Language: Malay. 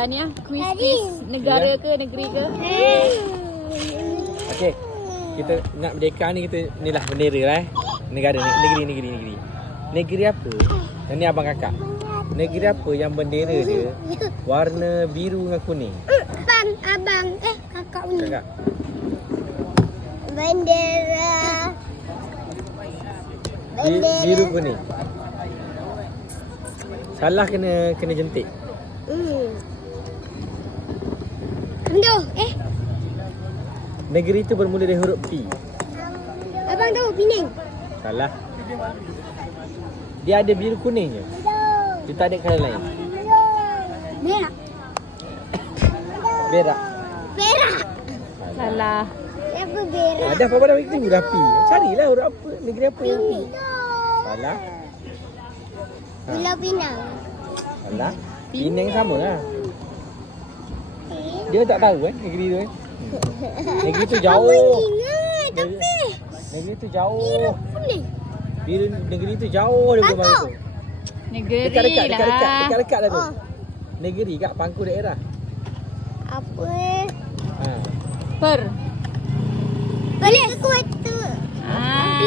Ni kuis negara ke negeri ke? Okey. Kita nak merdeka ni kita inilah bendera negara negeri. Negeri apa? Yang ni abang kakak. Negeri apa yang bendera dia warna biru dengan kuning? Abang, kakak ni. Kakak. Bendera. Biru kuning. Salah kena jentik. Aduh, Negeri itu bermula dari huruf P. abang tahu Penang. Salah. Dia ada biru kuning je. Dia tak ada colour lain. Merah. Berak. Perak. Salah. Apa berak? Dah apa dah itu dah P. Carilah huruf apa, negeri apa yang P. Salah. Pulau Pinang. Salah. Penang sama lah. Dia tak tahu negeri tu Negeri tu jauh. Abang ingat tapi Negeri tu jauh. biru kuning. Biru negeri tu jauh daripada Aku. mana tu. Negeri Dekat dah tu. Oh. Negeri kat pangku daerah. Apa? Ha. Per. Balik kuat tu. Ah.